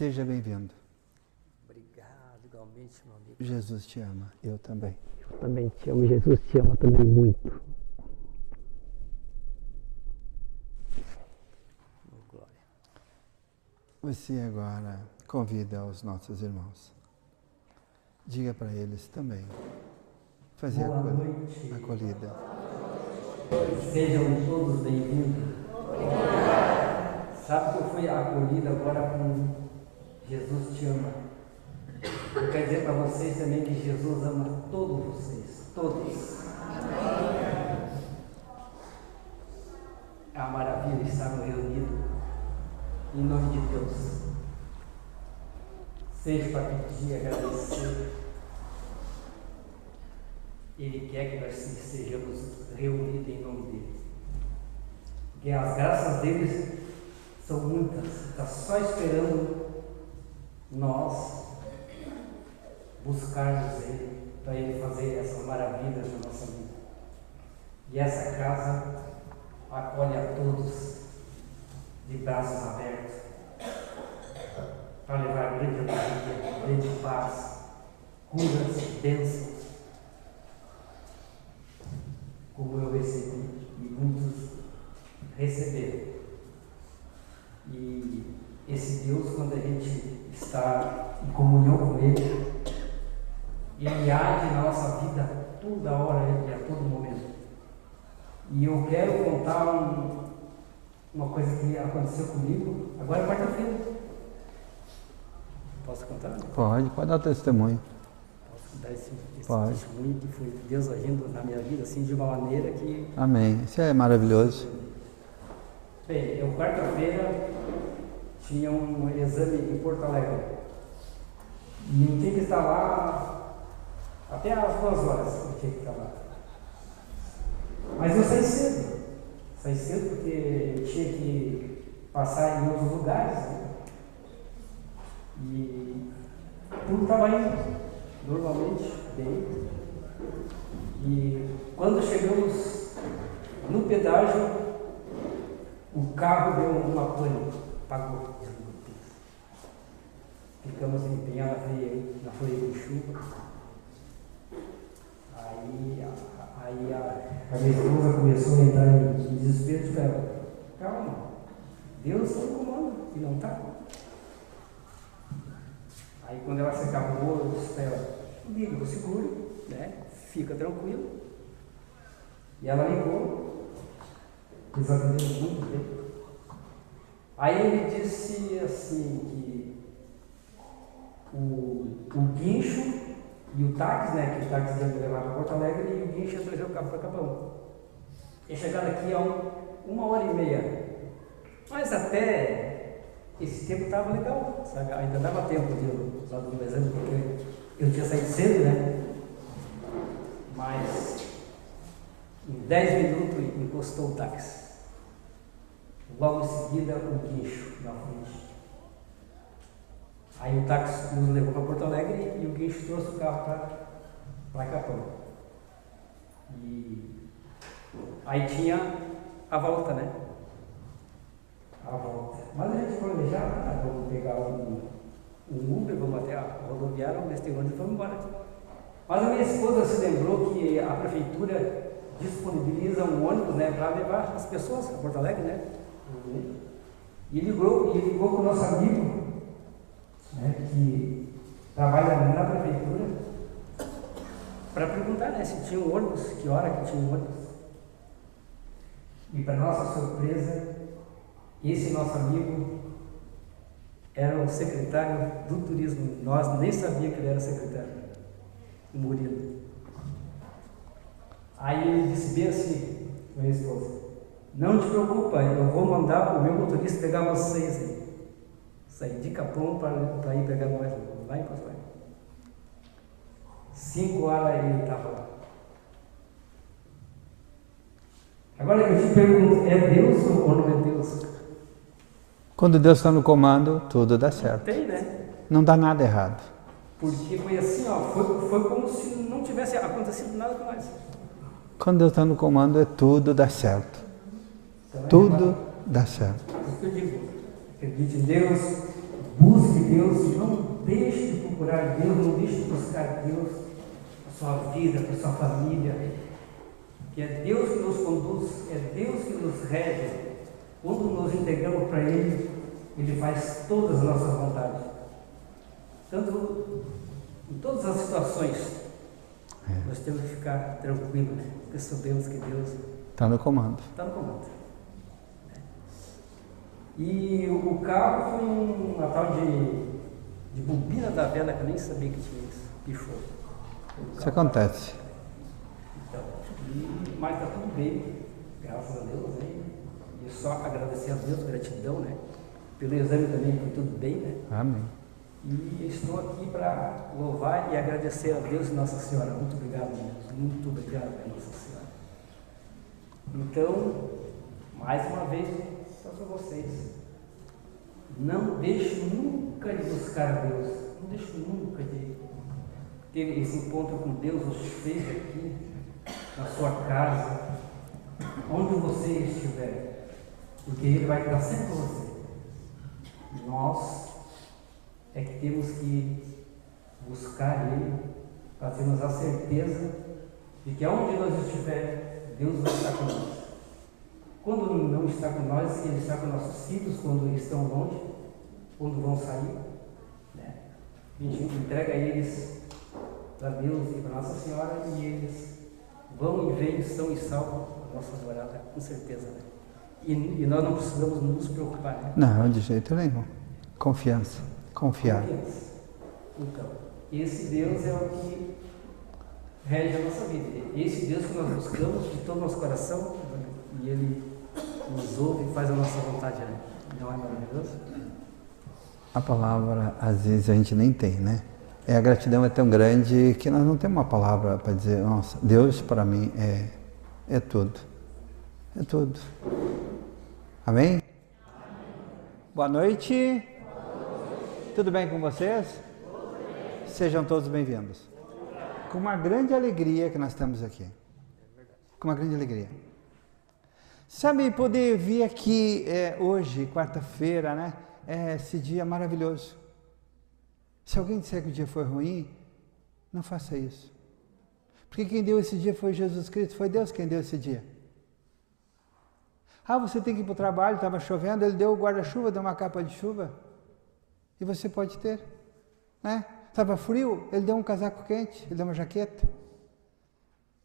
Seja bem-vindo. Obrigado, igualmente, meu amigo. Jesus te ama, eu também. Eu também te amo, Jesus te ama também muito. Oh, glória. Você agora convida os nossos irmãos. Diga para eles também fazer Boa noite. acolhida. Sejam todos bem-vindos. Sabe que eu fui acolhido agora com Jesus te ama. Eu quero dizer para vocês também que Jesus ama todos vocês, todos. É uma maravilha estarmos reunidos em nome de Deus. Seja para pedir, agradecer. Ele quer que nós estejamos reunidos em nome dele. Porque as graças dele são muitas. Está só esperando nós buscarmos ele, para ele fazer essas maravilhas na nossa vida. E essa casa acolhe a todos de braços abertos, para levar grande alegria, grande paz, curas, bênçãos, como eu recebi e muitos receberam. E esse Deus, quando a gente está em comunhão com Ele, Ele age na nossa vida toda hora e a todo momento. E eu quero contar uma coisa que aconteceu comigo agora quarta-feira. Posso contar? Pode dar o testemunho. Posso dar esse Pode. testemunho que foi Deus agindo na minha vida assim de uma maneira que... Amém. Isso é maravilhoso. Bem, eu quarta-feira tinha um exame em Porto Alegre. E eu tinha que estar lá até às 2 horas, eu tinha que estar lá. Mas eu saí cedo. Saí cedo porque eu tinha que passar em outros lugares, né? E tudo estava indo normalmente, bem. E quando chegamos no pedágio, o carro deu uma pane, pagou. Ficamos empenhados na folha de chuva. Aí a minha esposa começou a entrar em desespero e falou: calma, Deus está no comando, e não está. Aí quando ela se acabou, eu disse para ela: liga o seguro, né? Fica tranquilo. E ela ligou, eles atenderam muito bem. Aí ele disse assim que o guincho e o táxi, né, que o táxi ia me levar para Porto Alegre, e o guincho ia trazer o carro para Capão. Ia chegar daqui a 1h30. Mas até esse tempo estava legal, sabe? Ainda dava tempo de eu usar o meu exame, porque eu tinha saído cedo, né? Mas em 10 minutos encostou o táxi. Logo em seguida, o guincho na frente. Aí o táxi nos levou para Porto Alegre e o guincho trouxe o carro para Capão. E aí tinha a volta, né? A volta. Mas a gente planejava, vamos pegar um Uber, vamos até a rodoviária, nesse ônibus e vamos embora. Mas a minha esposa se lembrou que a prefeitura disponibiliza um ônibus, né, para levar as pessoas a Porto Alegre, né? E ele ligou com o nosso amigo, né, que trabalha na prefeitura, para perguntar, né, se tinha um ônibus, que hora que tinha um ônibus. E para nossa surpresa, esse nosso amigo era o secretário do turismo. Nós nem sabíamos que ele era secretário, o Murilo. Aí ele disse bem assim, minha esposa: não te preocupa, eu vou mandar o meu motorista pegar vocês aí. Saí de Capão para ir pegar nós lá em Porto Alegre. 5 horas ele estava lá. Agora eu te pergunto, é Deus ou não é Deus? Quando Deus está no comando, tudo dá certo. Tem, né? Não dá nada errado. Porque foi assim, ó, foi como se não tivesse acontecido nada com nós. Quando Deus está no comando, tudo dá certo. Então, tudo dá certo. Isso que eu digo. Acredite em Deus, busque Deus, não deixe de procurar Deus, não deixe de buscar Deus para a sua vida, para a sua família, que é Deus que nos conduz, é Deus que nos rege. Quando nos entregamos para Ele, Ele faz todas as nossas vontades. Tanto em todas as situações, nós temos que ficar tranquilos, né? Porque sabemos que Deus está no comando. Está no comando. E o carro foi uma tal de bobina da vela que eu nem sabia que tinha isso. Pifou. Isso acontece. Então, mas está tudo bem, graças a Deus, né? E só agradecer a Deus, gratidão, né? Pelo exame também foi tudo bem, né? Amém. E estou aqui para louvar e agradecer a Deus e Nossa Senhora. Muito obrigado, Deus. Muito obrigado, Nossa Senhora. Então, mais uma vez, para vocês, não deixe nunca de buscar a Deus, não deixe nunca de ter esse encontro com Deus, ou seja aqui, na sua casa, onde você estiver, porque Ele vai estar sempre com você. Nós é que temos que buscar Ele para termos a certeza de que aonde nós estiver, Deus vai estar conosco. Quando não está com nós, Ele está com nossos filhos, quando estão longe, quando vão sair, né? A gente entrega eles para Deus e para Nossa Senhora e eles vão e vêm, são e salvos a nossa morada, com certeza, né? E nós não precisamos nos preocupar, né? Não, de jeito nenhum. Confiança. Confiar. Confiança. Então, esse Deus é o que rege a nossa vida. Esse Deus que nós buscamos de todo o nosso coração, e Ele nos ouve e faz a nossa vontade, né? Não é maravilhoso? A palavra, às vezes, a gente nem tem, né? A gratidão é tão grande que nós não temos uma palavra para dizer, nossa, Deus para mim é tudo. É tudo. Amém? Boa noite. Tudo bem com vocês? Sejam todos bem-vindos. Com uma grande alegria que nós estamos aqui. Com uma grande alegria. Sabe, poder vir aqui hoje, quarta-feira, né? Esse dia maravilhoso. Se alguém disser que o dia foi ruim, não faça isso. Porque quem deu esse dia foi Jesus Cristo, foi Deus quem deu esse dia. Ah, você tem que ir para o trabalho, estava chovendo, Ele deu o guarda-chuva, deu uma capa de chuva. E você pode ter, né? Estava frio, Ele deu um casaco quente, Ele deu uma jaqueta.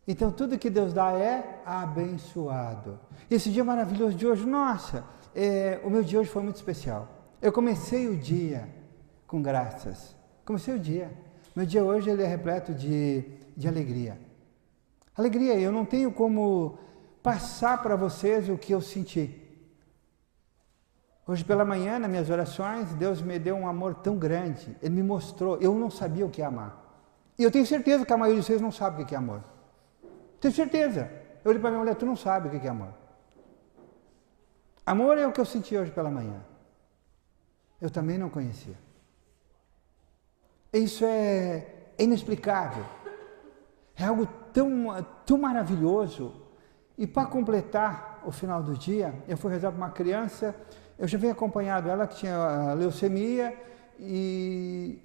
Então tudo que Deus dá é abençoado. Esse dia maravilhoso de hoje, nossa, o meu dia hoje foi muito especial. Eu comecei o dia com graças. Comecei o dia. Meu dia hoje ele é repleto de alegria. Alegria, eu não tenho como passar para vocês o que eu senti. Hoje pela manhã, nas minhas orações, Deus me deu um amor tão grande. Ele me mostrou, eu não sabia o que é amar. E eu tenho certeza que a maioria de vocês não sabe o que é amor. Tenho certeza. Eu olhei para minha mulher, tu não sabe o que é amor. Amor é o que eu senti hoje pela manhã. Eu também não conhecia. Isso é inexplicável. É algo tão maravilhoso. E para completar o final do dia, eu fui rezar para uma criança, eu já venho acompanhado ela que tinha leucemia e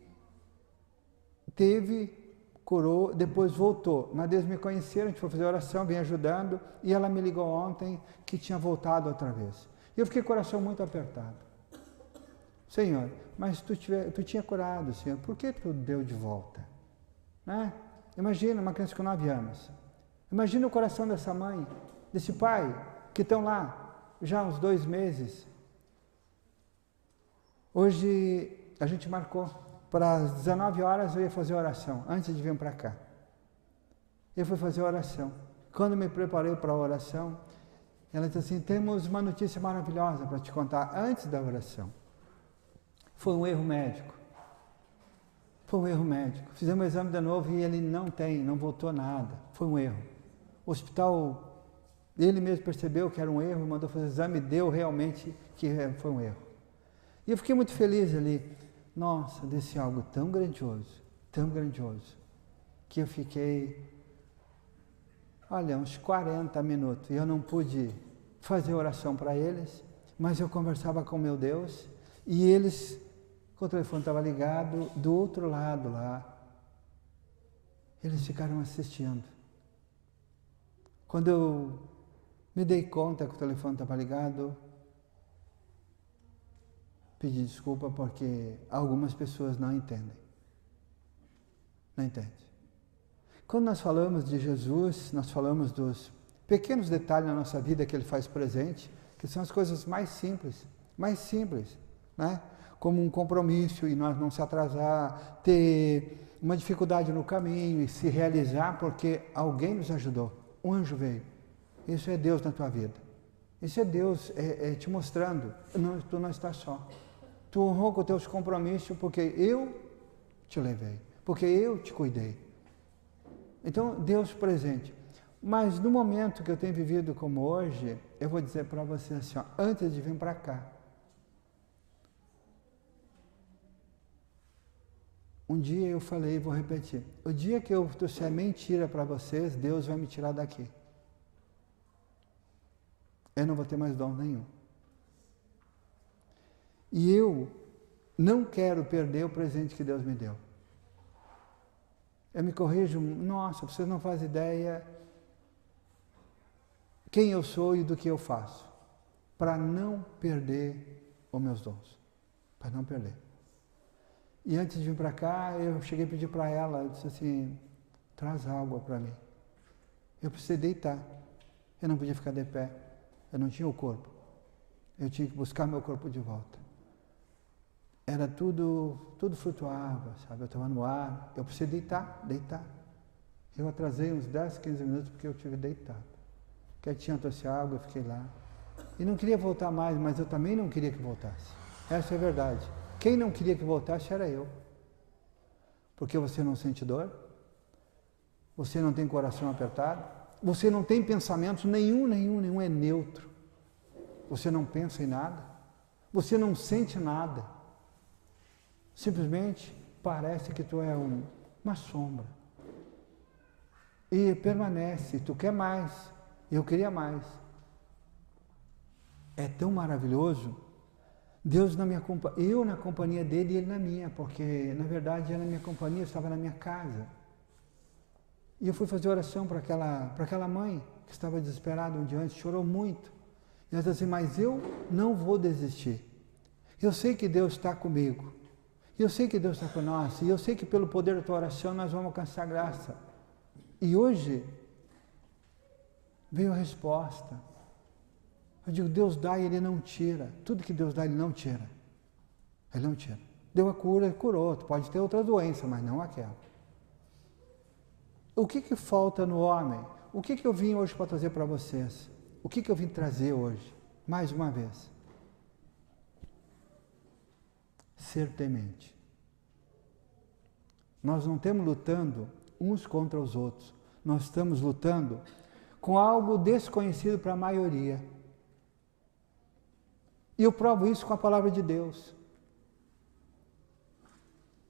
curou, depois voltou. Mas Deus me conheceram, a gente foi fazer oração, vem ajudando, e ela me ligou ontem que tinha voltado outra vez. E eu fiquei com o coração muito apertado. Senhor, mas tu tinha curado, Senhor, por que tu deu de volta? Né? Imagina uma criança com 9 anos. Imagina o coração dessa mãe, desse pai, que estão lá já há uns 2 meses. Hoje a gente marcou para as 19 horas eu ia fazer oração, antes de vir para cá. Eu fui fazer oração. Quando me preparei para a oração, ela disse assim, temos uma notícia maravilhosa para te contar antes da oração. Foi um erro médico. Foi um erro médico. Fizemos o exame de novo e ele não voltou nada. Foi um erro. O hospital, ele mesmo percebeu que era um erro, mandou fazer o exame e deu realmente que foi um erro. E eu fiquei muito feliz ali. Nossa, desse algo tão grandioso, que eu fiquei, olha, uns 40 minutos. E eu não pude fazer oração para eles, mas eu conversava com meu Deus e eles o telefone estava ligado do outro lado lá. Eles ficaram assistindo. Quando eu me dei conta que o telefone estava ligado, pedi desculpa porque algumas pessoas não entendem. Não entendem. Quando nós falamos de Jesus, nós falamos dos pequenos detalhes na nossa vida que Ele faz presente, que são as coisas mais simples, né? Como um compromisso e nós não se atrasar, ter uma dificuldade no caminho e se realizar porque alguém nos ajudou, um anjo veio. Isso é Deus na tua vida. Isso é Deus te mostrando, tu não estás só. Tu honrou com os teus compromissos porque eu te levei, porque eu te cuidei. Então, Deus presente. Mas no momento que eu tenho vivido como hoje, eu vou dizer para você assim, ó, antes de vir para cá, um dia eu falei e vou repetir, o dia que eu trouxer mentira para vocês, Deus vai me tirar daqui. Eu não vou ter mais dom nenhum. E eu não quero perder o presente que Deus me deu. Eu me corrijo, nossa, vocês não fazem ideia quem eu sou e do que eu faço, para não perder os meus dons, para não perder. E antes de vir para cá, eu cheguei a pedir para ela, eu disse assim, traz água para mim. Eu precisei deitar, eu não podia ficar de pé, eu não tinha o corpo, eu tinha que buscar meu corpo de volta. Era tudo flutuava, sabe? Eu estava no ar, eu precisei deitar. Eu atrasei uns 10, 15 minutos porque eu tive deitado. Quietinho, trouxe água, eu fiquei lá. E não queria voltar mais, mas eu também não queria que voltasse. Essa é a verdade. Quem não queria que voltasse era eu. Porque você não sente dor, você não tem coração apertado, você não tem pensamentos nenhum é neutro. Você não pensa em nada, você não sente nada. Simplesmente parece que tu é uma sombra. E permanece, tu quer mais, eu queria mais. É tão maravilhoso, Deus na minha companhia, eu na companhia dele e ele na minha, porque na verdade ele na minha companhia, eu estava na minha casa. E eu fui fazer oração para aquela mãe que estava desesperada um dia antes, chorou muito. E ela disse assim, mas eu não vou desistir. Eu sei que Deus está comigo. Eu sei que Deus está com nós, e eu sei que pelo poder da tua oração nós vamos alcançar graça. E hoje veio a resposta. Eu digo, Deus dá e Ele não tira. Tudo que Deus dá, Ele não tira. Ele não tira. Deu a cura, Ele curou. Tu pode ter outra doença, mas não aquela. O que falta no homem? O que eu vim hoje para trazer para vocês? O que eu vim trazer hoje? Mais uma vez. Ser temente. Nós não estamos lutando uns contra os outros. Nós estamos lutando com algo desconhecido para a maioria. E eu provo isso com a palavra de Deus.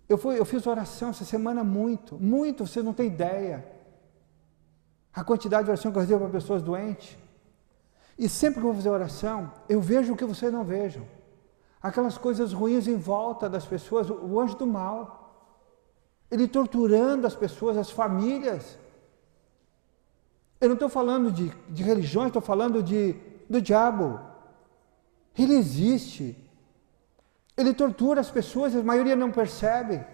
Eu fiz oração essa semana muito, você não tem ideia. A quantidade de oração que eu fiz para pessoas doentes. E sempre que eu vou fazer oração, eu vejo o que vocês não vejam. Aquelas coisas ruins em volta das pessoas, o anjo do mal, ele torturando as pessoas, as famílias. Eu não estou falando de religiões, estou falando do diabo. Ele existe. Ele tortura as pessoas, a maioria não percebe.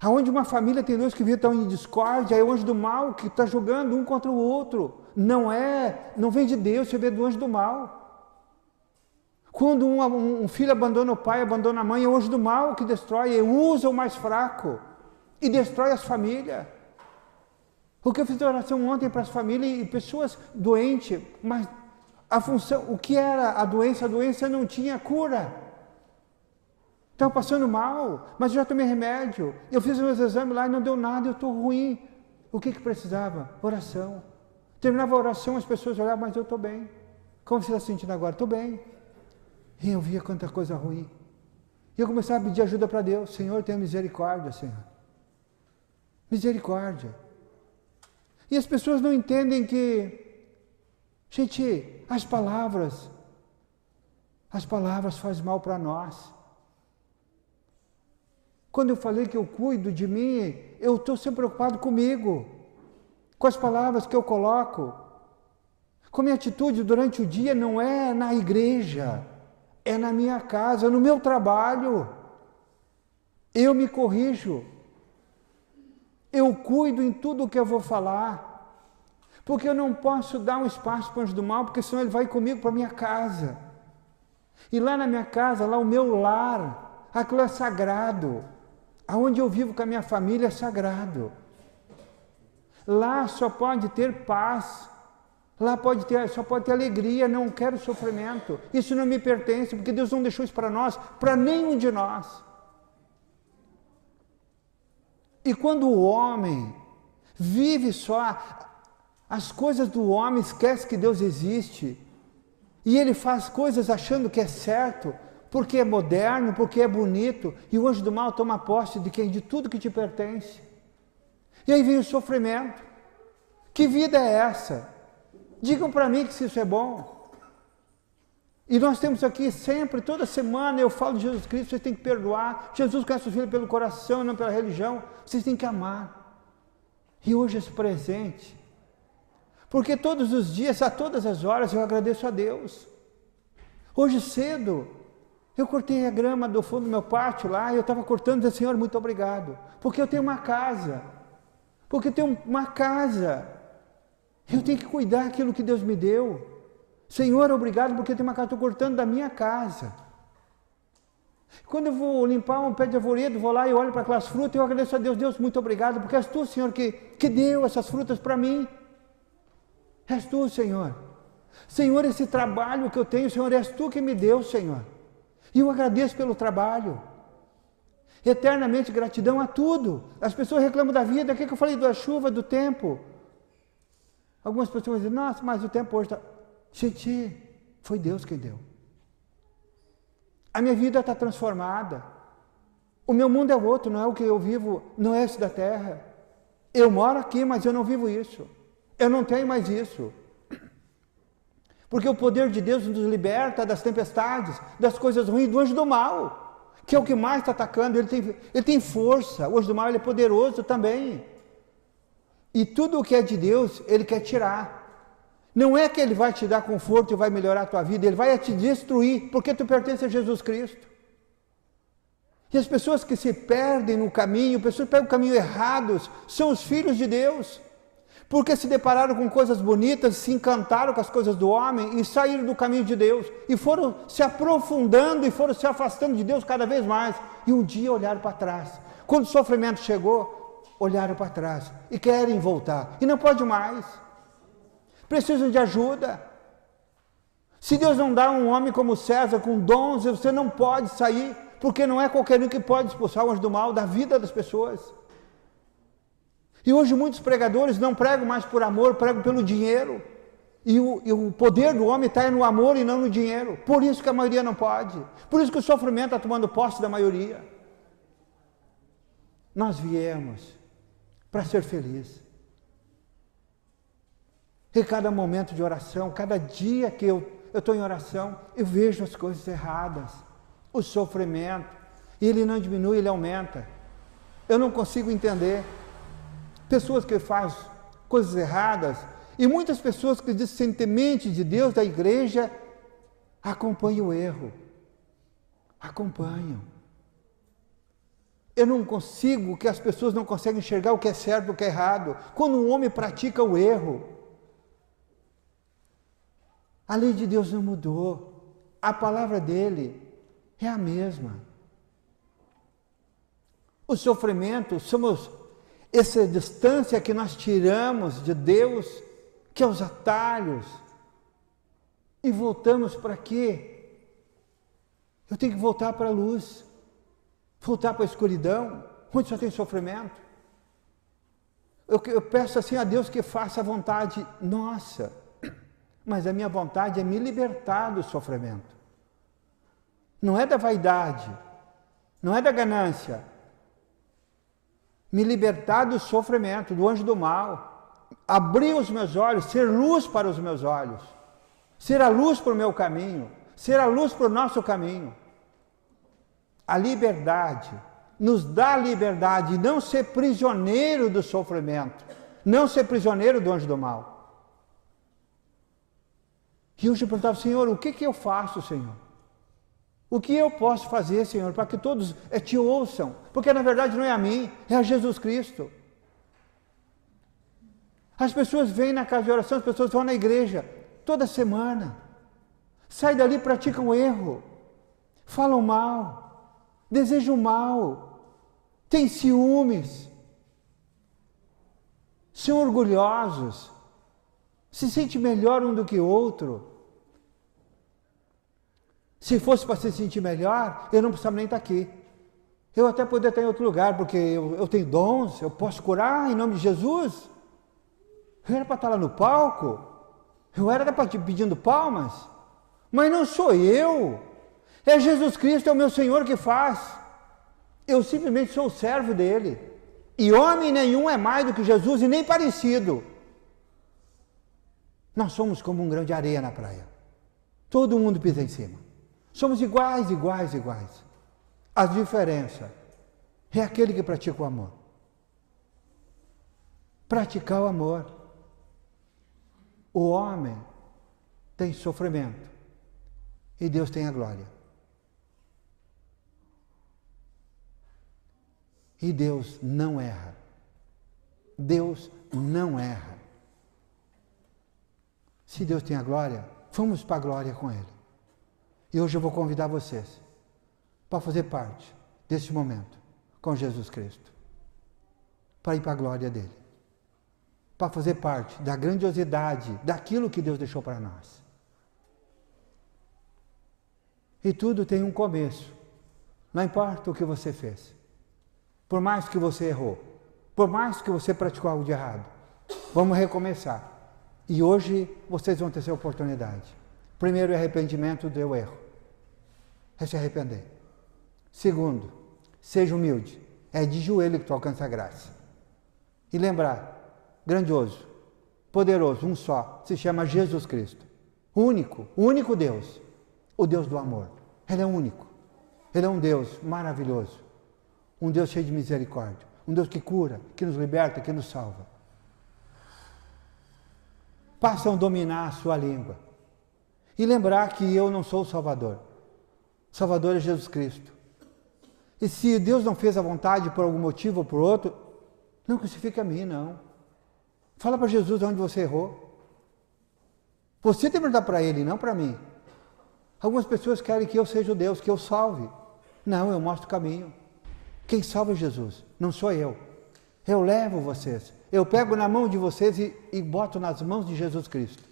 Aonde uma família tem dois que estão em discórdia, é o anjo do mal que está jogando um contra o outro. Não vem de Deus, você vê do anjo do mal. Quando um filho abandona o pai, abandona a mãe, é o anjo do mal que destrói, usa o mais fraco e destrói as famílias. Porque eu fiz oração ontem para as famílias e pessoas doentes, mas a função, o que era a doença não tinha cura. Estava passando mal, mas eu já tomei remédio. Eu fiz meus exames lá e não deu nada, eu estou ruim. O que precisava? Oração. Terminava a oração, as pessoas olhavam, mas eu estou bem. Como você está se sentindo agora? Estou bem. E eu via quanta coisa ruim. E eu começava a pedir ajuda para Deus. Senhor, tenha misericórdia, Senhor. Misericórdia. E as pessoas não entendem que, gente, as palavras fazem mal para nós. Quando eu falei que eu cuido de mim, eu estou sempre preocupado comigo, com as palavras que eu coloco, com a minha atitude durante o dia. Não é na igreja, é na minha casa, no meu trabalho. Eu me corrijo, eu cuido em tudo o que eu vou falar, porque eu não posso dar um espaço para o anjo do mal, porque senão ele vai comigo para a minha casa. E lá na minha casa, lá o meu lar, aquilo é sagrado. Aonde eu vivo com a minha família é sagrado. Lá só pode ter paz. Lá só pode ter alegria. Não quero sofrimento. Isso não me pertence, porque Deus não deixou isso para nós, para nenhum de nós. E quando o homem vive só as coisas do homem, esquece que Deus existe, e ele faz coisas achando que é certo, porque é moderno, porque é bonito, e o anjo do mal toma posse de quem? De tudo que te pertence. E aí vem o sofrimento. Que vida é essa? Digam para mim que se isso é bom. E nós temos aqui sempre, toda semana, eu falo de Jesus Cristo, vocês têm que perdoar. Jesus conhece os filhos pelo coração e não pela religião. Vocês têm que amar. E hoje esse presente. Porque todos os dias, a todas as horas, eu agradeço a Deus. Hoje cedo, eu cortei a grama do fundo do meu pátio lá, e eu estava cortando e disse: Senhor, muito obrigado. Porque eu tenho uma casa. Porque eu tenho uma casa. Eu tenho que cuidar daquilo que Deus me deu. Senhor, obrigado, porque eu tenho uma casa, estou cortando da minha casa. Quando eu vou limpar um pé de arvoredo, vou lá e olho para aquelas frutas, eu agradeço a Deus. Deus, muito obrigado, porque és tu, Senhor, que deu essas frutas para mim. És tu, Senhor. Senhor, esse trabalho que eu tenho, Senhor, és tu que me deu, Senhor. E eu agradeço pelo trabalho. Eternamente gratidão a tudo. As pessoas reclamam da vida. O que eu falei da chuva, do tempo? Algumas pessoas dizem: nossa, mas o tempo hoje está... Gente, foi Deus quem deu. A minha vida está transformada. O meu mundo é outro, não é o que eu vivo, não é esse da terra. Eu moro aqui, mas eu não vivo isso. Eu não tenho mais isso. Porque o poder de Deus nos liberta das tempestades, das coisas ruins, do anjo do mal, que é o que mais está atacando. Ele tem força. O anjo do mal, ele é poderoso também. E tudo o que é de Deus, ele quer tirar. Não é que ele vai te dar conforto e vai melhorar a tua vida, ele vai te destruir, porque tu pertence a Jesus Cristo. E as pessoas que se perdem no caminho, pessoas que pegam o caminho errados, são os filhos de Deus. Porque se depararam com coisas bonitas, se encantaram com as coisas do homem e saíram do caminho de Deus. E foram se aprofundando e foram se afastando de Deus cada vez mais. E um dia olharam para trás. Quando o sofrimento chegou, olharam para trás e querem voltar. E não pode mais. Precisam de ajuda. Se Deus não dá um homem como César com dons, você não pode sair, porque não é qualquer um que pode expulsar o anjo do mal da vida das pessoas. E hoje muitos pregadores não pregam mais por amor, pregam pelo dinheiro. E o poder do homem está no amor e não no dinheiro. Por isso que a maioria não pode. Por isso que o sofrimento está tomando posse da maioria. Nós viemos para ser felizes. E cada momento de oração, cada dia que eu estou em oração, eu vejo as coisas erradas, o sofrimento, e ele não diminui, ele aumenta. Eu não consigo entender pessoas que fazem coisas erradas, e muitas pessoas que dizem ser temente de Deus, da igreja, acompanham o erro, acompanham. Eu não consigo, que as pessoas não conseguem enxergar o que é certo e o que é errado. Quando um homem pratica o erro, a lei de Deus não mudou, a palavra dele é a mesma. O sofrimento, somos essa distância que nós tiramos de Deus, que é os atalhos, e voltamos para quê? Eu tenho que voltar para a luz, voltar para a escuridão, onde só tem sofrimento. Eu peço assim a Deus que faça a vontade nossa, mas a minha vontade é me libertar do sofrimento. Não é da vaidade, não é da ganância. Me libertar do sofrimento, do anjo do mal. Abrir os meus olhos, ser luz para os meus olhos. Ser a luz para o meu caminho. Ser a luz para o nosso caminho. A liberdade nos dá liberdade, não ser prisioneiro do sofrimento, não ser prisioneiro do anjo do mal. E hoje eu perguntava, Senhor, o que eu faço, Senhor? O que eu posso fazer, Senhor, para que todos te ouçam? Porque na verdade não é a mim, é a Jesus Cristo. As pessoas vêm na casa de oração, as pessoas vão na igreja toda semana. Saem dali e praticam erro. Falam mal. Desejam mal. Têm ciúmes. São orgulhosos. Se sentem melhor um do que o outro. Se fosse para se sentir melhor, eu não precisava nem estar aqui. Eu até poderia estar em outro lugar, porque eu tenho dons, eu posso curar em nome de Jesus. Eu era para estar lá no palco, eu era para estar pedindo palmas, mas não sou eu. É Jesus Cristo, é o meu Senhor que faz. Eu simplesmente sou o servo dele. E homem nenhum é mais do que Jesus e nem parecido. Nós somos como um grão de areia na praia. Todo mundo pisa em cima. Somos iguais, iguais, iguais. A diferença é aquele que pratica o amor. Praticar o amor. O homem tem sofrimento e Deus tem a glória. E Deus não erra. Deus não erra. Se Deus tem a glória, vamos para a glória com Ele. E hoje eu vou convidar vocês para fazer parte desse momento com Jesus Cristo. Para ir para a glória dEle. Para fazer parte da grandiosidade daquilo que Deus deixou para nós. E tudo tem um começo. Não importa o que você fez. Por mais que você errou. Por mais que você praticou algo de errado. Vamos recomeçar. E hoje vocês vão ter essa oportunidade. Primeiro, é arrependimento do erro. É se arrepender. Segundo, seja humilde. É de joelho que tu alcança a graça. E lembrar, grandioso, poderoso, um só, se chama Jesus Cristo. Único, o único Deus. O Deus do amor. Ele é único. Ele é um Deus maravilhoso. Um Deus cheio de misericórdia. Um Deus que cura, que nos liberta, que nos salva. Passam a dominar a sua língua. E lembrar que eu não sou o Salvador. O Salvador é Jesus Cristo. E se Deus não fez a vontade por algum motivo ou por outro, não crucifique a mim, não. Fala para Jesus onde você errou. Você tem que perguntar para Ele, não para mim. Algumas pessoas querem que eu seja o Deus, que eu salve. Não, eu mostro o caminho. Quem salva é Jesus, não sou eu. Eu levo vocês. Eu pego na mão de vocês e boto nas mãos de Jesus Cristo.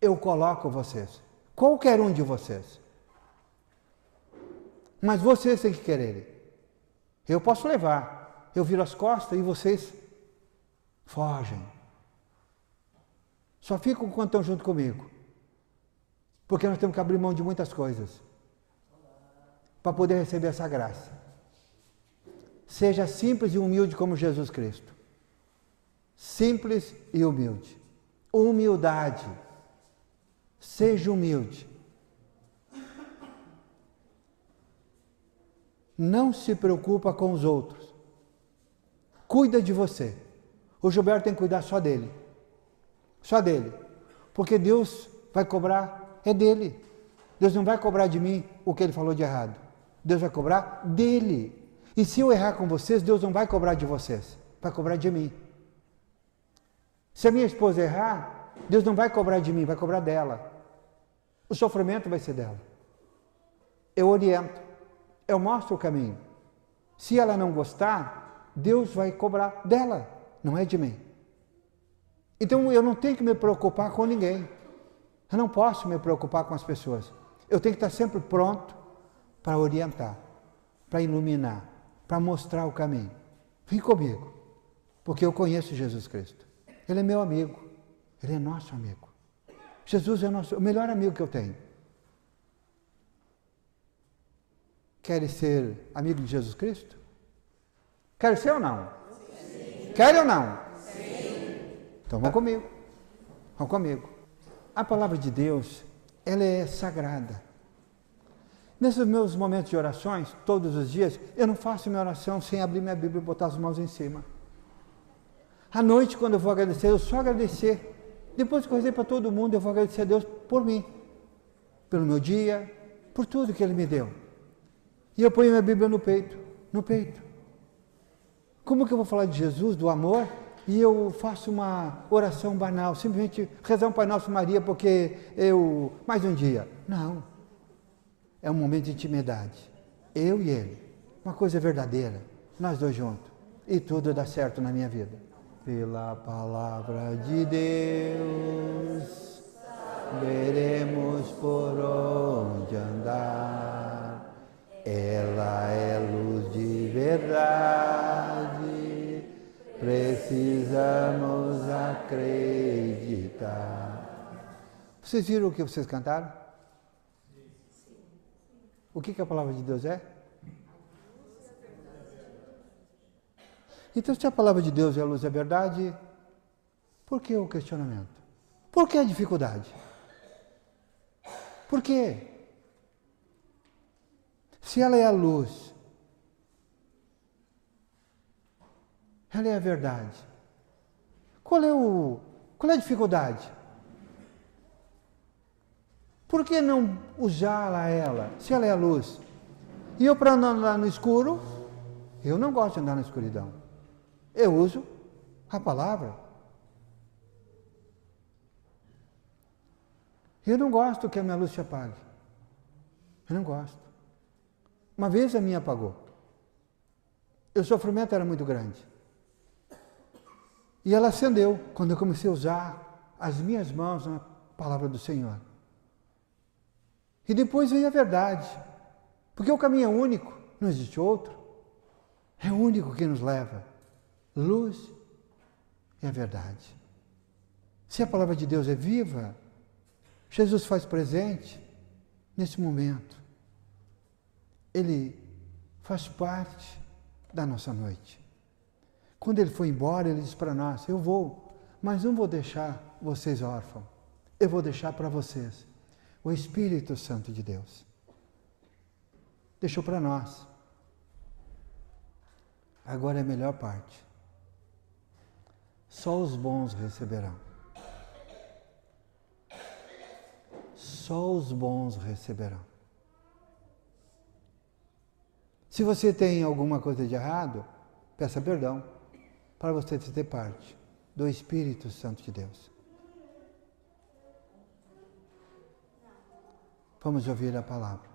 Eu coloco vocês. Qualquer um de vocês. Mas vocês têm que querer. Eu posso levar. Eu viro as costas e vocês fogem. Só ficam quando estão junto comigo. Porque nós temos que abrir mão de muitas coisas. Para poder receber essa graça. Seja simples e humilde como Jesus Cristo. Simples e humilde. Humildade. Seja humilde. Não se preocupa com os outros. Cuida de você. O Gilberto tem que cuidar só dele. Só dele. Porque Deus vai cobrar, é dele. Deus não vai cobrar de mim o que ele falou de errado. Deus vai cobrar dele. E se eu errar com vocês, Deus não vai cobrar de vocês. Vai cobrar de mim. Se a minha esposa errar, Deus não vai cobrar de mim, vai cobrar dela. O sofrimento vai ser dela. Eu oriento. Eu mostro o caminho. Se ela não gostar, Deus vai cobrar dela, não é de mim. Então eu não tenho que me preocupar com ninguém. Eu não posso me preocupar com as pessoas. Eu tenho que estar sempre pronto para orientar, para iluminar, para mostrar o caminho. Vem comigo, porque eu conheço Jesus Cristo. Ele é meu amigo, Ele é nosso amigo. Jesus é o melhor amigo que eu tenho. Quer ser amigo de Jesus Cristo? Quer ser ou não? Sim. Quer ou não? Sim. Então vão comigo. Vão comigo. A palavra de Deus, ela é sagrada. Nesses meus momentos de orações, todos os dias, eu não faço minha oração sem abrir minha Bíblia e botar as mãos em cima. À noite, quando eu vou agradecer, eu só agradecer. Depois que eu rezei para todo mundo, eu vou agradecer a Deus por mim, pelo meu dia, por tudo que Ele me deu. E eu ponho minha Bíblia no peito, no peito. Como que eu vou falar de Jesus, do amor, e eu faço uma oração banal, simplesmente rezar um Pai Nosso Maria porque mais um dia. Não. É um momento de intimidade. Eu e Ele. Uma coisa verdadeira. Nós dois juntos. E tudo dá certo na minha vida. Pela palavra de Deus, veremos por onde andar. Ela é luz de verdade, precisamos acreditar. Vocês viram o que vocês cantaram? O que a palavra de Deus é? Então, se a palavra de Deus é a luz e a verdade, por que o questionamento? Por que a dificuldade? Por quê? Se ela é a luz, ela é a verdade, qual é a dificuldade? Por que não usá-la ela, se ela é a luz? E eu, para andar no escuro, eu não gosto de andar na escuridão. Eu uso a palavra. Eu não gosto que a minha luz se apague. Eu não gosto. Uma vez a minha apagou. O sofrimento era muito grande. E ela acendeu quando eu comecei a usar as minhas mãos na palavra do Senhor. E depois veio a verdade. Porque o caminho é único, não existe outro. É o único que nos leva. Luz e a verdade. Se a palavra de Deus é viva, Jesus faz presente nesse momento. Ele faz parte da nossa noite. Quando ele foi embora, ele disse para nós, eu vou, mas não vou deixar vocês órfãos. Eu vou deixar para vocês o Espírito Santo de Deus. Deixou para nós. Agora é a melhor parte. Só os bons receberão. Só os bons receberão. Se você tem alguma coisa de errado, peça perdão para você fazer parte do Espírito Santo de Deus. Vamos ouvir a palavra.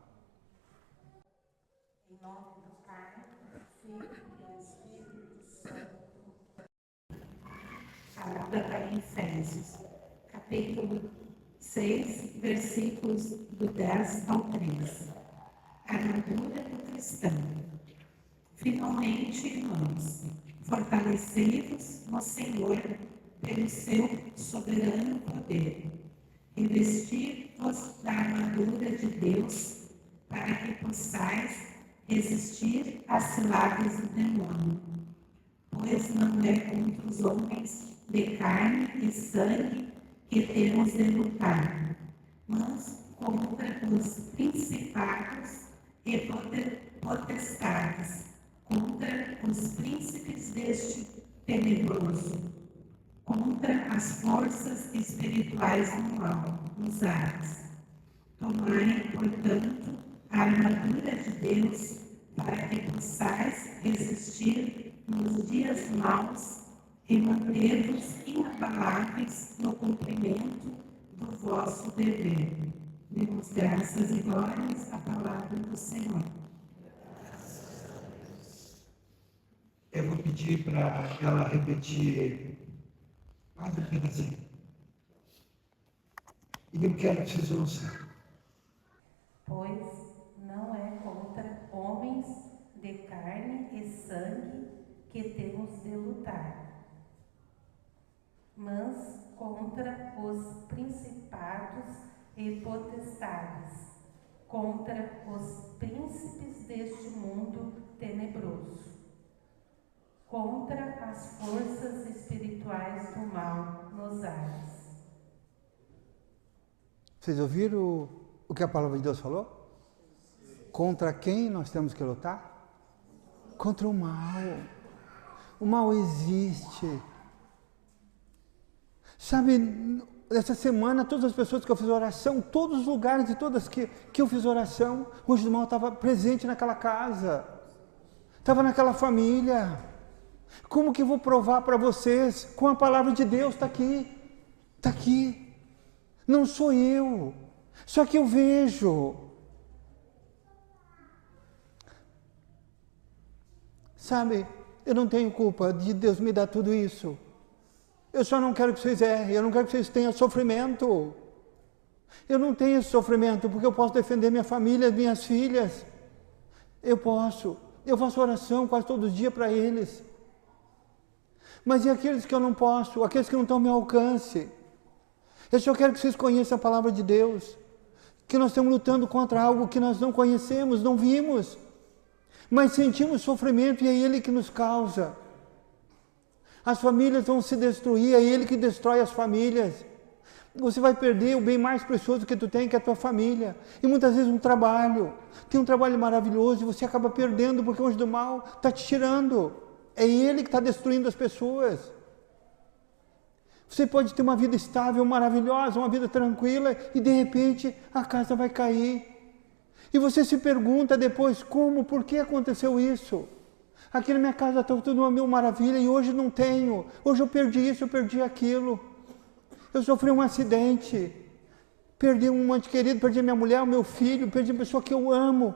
Em nome do Pai, do Filho e do Espírito Santo. Palavra para Efésios, capítulo 6, versículos do 10 ao 13. Armadura do cristão. Finalmente, irmãos, fortalecidos no Senhor pelo seu soberano poder, revestir-vos da armadura de Deus para que possais resistir às ciladas do demônio. Pois não é contra os homens de carne e sangue que temos de lutar, mas contra os principados e potestades, contra os príncipes deste tenebroso, contra as forças espirituais do mal nos ares. Tomai, portanto, a armadura de Deus para que possais resistir nos dias maus e manter-vos inabaláveis no cumprimento do vosso dever. Demos graças e glórias à palavra do Senhor. Eu vou pedir para ela repetir quase um pedacinho. E eu quero que vocês ouçam. Pois não é contra homens de carne e sangue que temos de lutar, mas contra os principados e potestades, contra os príncipes deste mundo tenebroso, contra as forças espirituais do mal nos ares. Vocês ouviram o que a palavra de Deus falou? Contra quem nós temos que lutar? Contra o mal. O mal existe. Sabe, essa semana, todas as pessoas que eu fiz oração, todos os lugares e todas que eu fiz oração, o anjo do mal estava presente naquela casa, estava naquela família. Como que eu vou provar para vocês? Com a palavra de Deus, está aqui. Está aqui. Não sou eu. Só que eu vejo. Sabe, eu não tenho culpa de Deus me dar tudo isso. Eu só não quero que vocês errem, eu não quero que vocês tenham sofrimento. Eu não tenho esse sofrimento porque eu posso defender minha família, minhas filhas. Eu posso. Eu faço oração quase todos os dias para eles. Mas e aqueles que eu não posso? Aqueles que não estão ao meu alcance? Eu só quero que vocês conheçam a palavra de Deus. Que nós estamos lutando contra algo que nós não conhecemos, não vimos. Mas sentimos sofrimento e é Ele que nos causa. As famílias vão se destruir, é Ele que destrói as famílias. Você vai perder o bem mais precioso que tu tem, que é a tua família. E muitas vezes um trabalho. Tem um trabalho maravilhoso e você acaba perdendo porque o anjo do mal está te tirando. É Ele que está destruindo as pessoas. Você pode ter uma vida estável, maravilhosa, uma vida tranquila e de repente a casa vai cair. E você se pergunta depois, como, por que aconteceu isso? Aqui na minha casa está tudo uma mil maravilha e hoje não tenho. Hoje eu perdi isso, eu perdi aquilo. Eu sofri um acidente. Perdi um ente querido, perdi minha mulher, o meu filho, perdi uma pessoa que eu amo.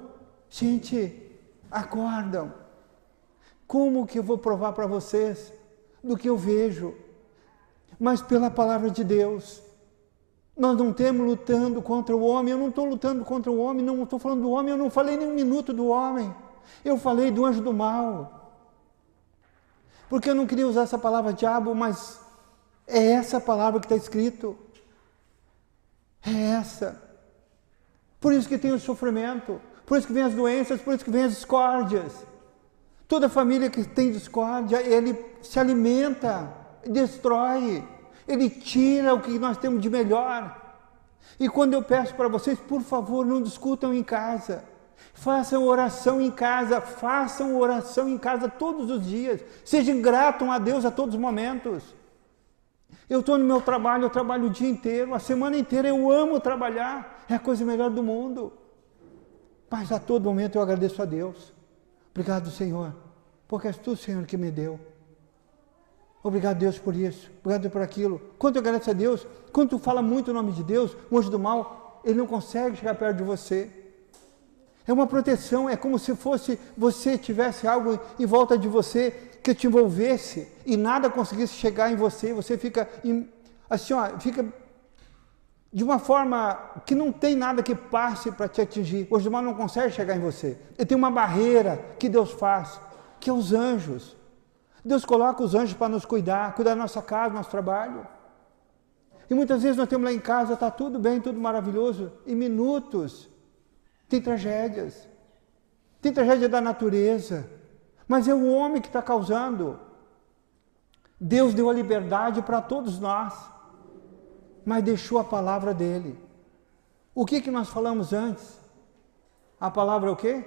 Gente, acordam. Como que eu vou provar para vocês do que eu vejo? Mas pela palavra de Deus. Nós não estamos lutando contra o homem, eu não estou lutando contra o homem, não estou falando do homem, eu não falei nem um minuto do homem. Eu falei do anjo do mal. Porque eu não queria usar essa palavra diabo, mas é essa palavra que está escrito. É essa. Por isso que tem o sofrimento, por isso que vem as doenças, por isso que vem as discórdias. Toda família que tem discórdia, ele se alimenta, destrói, ele tira o que nós temos de melhor. E quando eu peço para vocês, por favor, não discutam em casa. Façam oração em casa, façam oração em casa todos os dias. Sejam gratos a Deus a todos os momentos. Eu estou no meu trabalho, eu trabalho o dia inteiro, a semana inteira, eu amo trabalhar, é a coisa melhor do mundo. Mas a todo momento eu agradeço a Deus. Obrigado, Senhor, porque és tu, Senhor, que me deu. Obrigado, Deus, por isso, obrigado por aquilo. Quando eu agradeço a Deus, quando tu fala muito o nome de Deus, o anjo do mal, ele não consegue chegar perto de você. É uma proteção, é como se fosse você tivesse algo em volta de você que te envolvesse e nada conseguisse chegar em você. Você fica assim, ó, fica de uma forma que não tem nada que passe para te atingir. O anjo do mal não consegue chegar em você. Ele tem uma barreira que Deus faz, que é os anjos. Deus coloca os anjos para nos cuidar da nossa casa, do nosso trabalho. E muitas vezes nós temos lá em casa, está tudo bem, tudo maravilhoso, em minutos tem tragédias. Tem tragédia da natureza, mas é o homem que está causando. Deus deu a liberdade para todos nós, mas deixou a palavra dele. O que nós falamos antes? A palavra é o quê?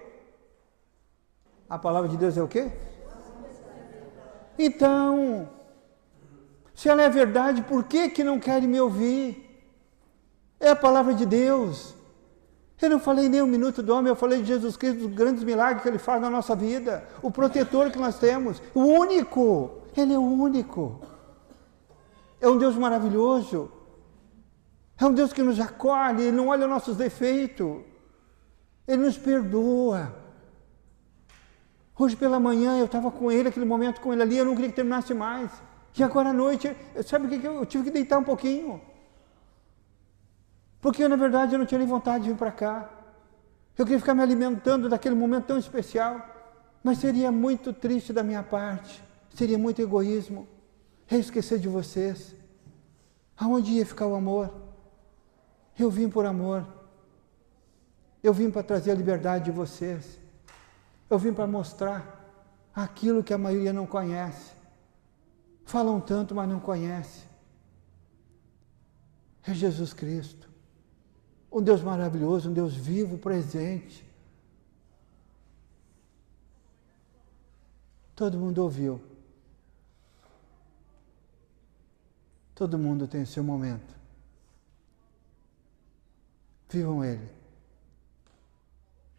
A palavra de Deus é o quê? Então, se ela é verdade, por que não querem me ouvir? É a palavra de Deus. Eu não falei nem um minuto do homem, eu falei de Jesus Cristo, dos grandes milagres que Ele faz na nossa vida, o protetor que nós temos, o único, Ele é o único. É um Deus maravilhoso, é um Deus que nos acolhe, Ele não olha os nossos defeitos, Ele nos perdoa. Hoje pela manhã eu estava com Ele, aquele momento com Ele ali, eu não queria que terminasse mais. E agora à noite, sabe o que eu tive que deitar um pouquinho? Porque na verdade eu não tinha nem vontade de vir para cá. Eu queria ficar me alimentando daquele momento tão especial. Mas seria muito triste da minha parte, seria muito egoísmo, eu esquecer de vocês. Aonde ia ficar o amor? Eu vim por amor. Eu vim para trazer a liberdade de vocês. Eu vim para mostrar aquilo que a maioria não conhece. Falam tanto, mas não conhece. É Jesus Cristo. Um Deus maravilhoso, um Deus vivo, presente. Todo mundo ouviu. Todo mundo tem o seu momento. Vivam ele.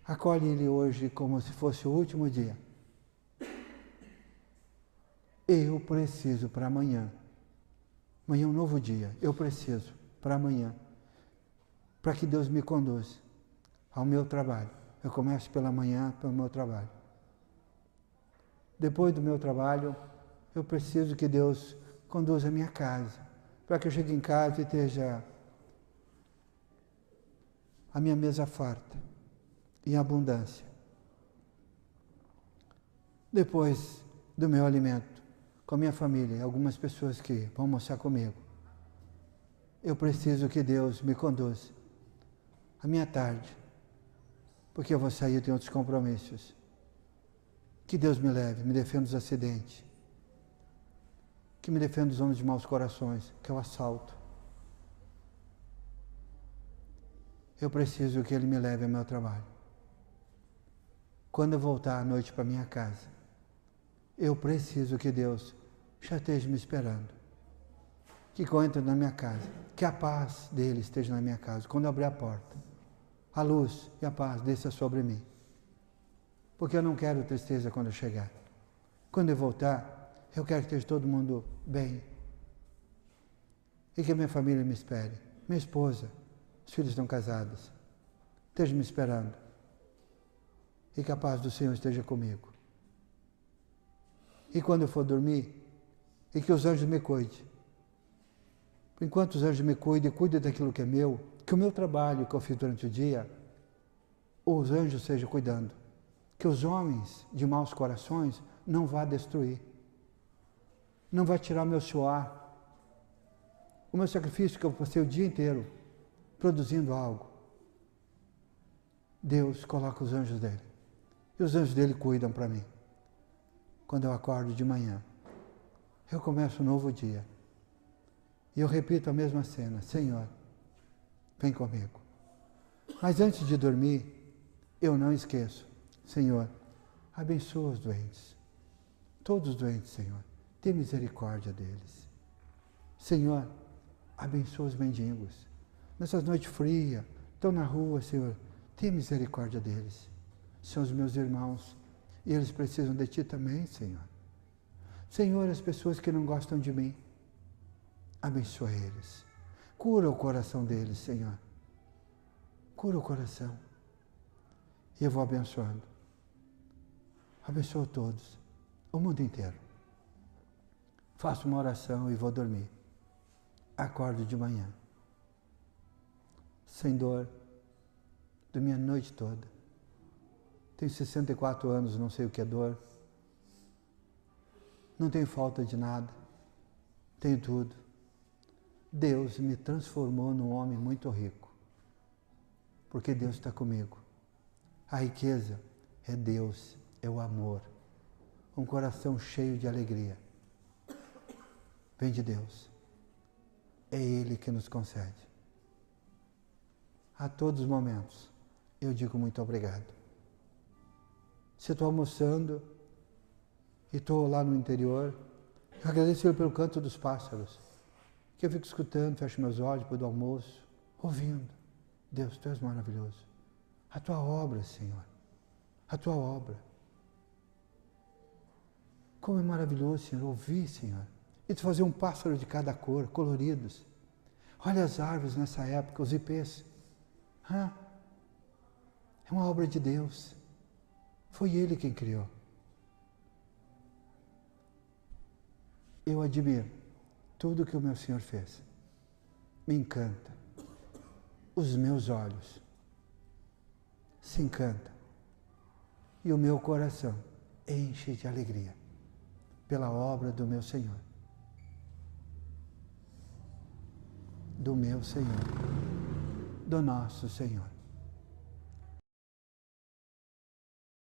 Acolhe ele hoje como se fosse o último dia. Eu preciso para amanhã. Amanhã é um novo dia. Eu preciso para amanhã. Para que Deus me conduza ao meu trabalho. Eu começo pela manhã, pelo meu trabalho. Depois do meu trabalho, eu preciso que Deus conduza a minha casa. Para que eu chegue em casa e esteja a minha mesa farta, em abundância. Depois do meu alimento, com a minha família, algumas pessoas que vão almoçar comigo, eu preciso que Deus me conduza a minha tarde, porque eu vou sair, eu tenho outros compromissos. Que Deus me leve, me defenda dos acidentes, que me defenda dos homens de maus corações, que é o assalto. Eu preciso que Ele me leve ao meu trabalho. Quando eu voltar à noite para minha casa, eu preciso que Deus já esteja me esperando. Que eu entre na minha casa, que a paz dele esteja na minha casa. Quando eu abrir a porta, a luz e a paz desça sobre mim. Porque eu não quero tristeza quando eu chegar. Quando eu voltar, eu quero que esteja todo mundo bem. E que a minha família me espere. Minha esposa, os filhos estão casados. Esteja me esperando. E que a paz do Senhor esteja comigo. E quando eu for dormir, e que os anjos me cuidem. Enquanto os anjos me cuidem, cuidem daquilo que é meu, que o meu trabalho que eu fiz durante o dia, os anjos estejam cuidando. Que os homens de maus corações não vá destruir. Não vai tirar o meu suor. O meu sacrifício que eu passei o dia inteiro produzindo algo. Deus coloca os anjos dele. E os anjos dele cuidam para mim. Quando eu acordo de manhã, eu começo um novo dia. E eu repito a mesma cena. Senhor, vem comigo. Mas antes de dormir, eu não esqueço. Senhor, abençoa os doentes. Todos os doentes, Senhor. Tenha misericórdia deles. Senhor, abençoa os mendigos. Nessas noites frias, estão na rua, Senhor. Tenha misericórdia deles. São os meus irmãos. E eles precisam de Ti também, Senhor. Senhor, as pessoas que não gostam de mim, abençoa eles. Cura o coração deles, Senhor. Cura o coração. E eu vou abençoando. Abençoa todos, o mundo inteiro. Faço uma oração e vou dormir. Acordo de manhã. Sem dor. Dormi a noite toda. Tenho 64 anos, não sei o que é dor. Não tenho falta de nada. Tenho tudo. Deus me transformou num homem muito rico. Porque Deus está comigo. A riqueza é Deus, é o amor. Um coração cheio de alegria. Vem de Deus. É Ele que nos concede. A todos os momentos, eu digo muito obrigado. Se estou almoçando e estou lá no interior, eu agradeço Ele pelo canto dos pássaros, que eu fico escutando, fecho meus olhos depois do almoço, ouvindo. Deus, Tu és maravilhoso. A Tua obra, Senhor. A Tua obra. Como é maravilhoso, Senhor, ouvir, Senhor. E Tu fazer um pássaro de cada cor, coloridos. Olha as árvores nessa época, os ipês. É uma obra de Deus. Foi Ele quem criou. Eu admiro tudo que o meu Senhor fez. Me encanta. Os meus olhos se encantam. E o meu coração enche de alegria pela obra do meu Senhor. Do meu Senhor. Do nosso Senhor.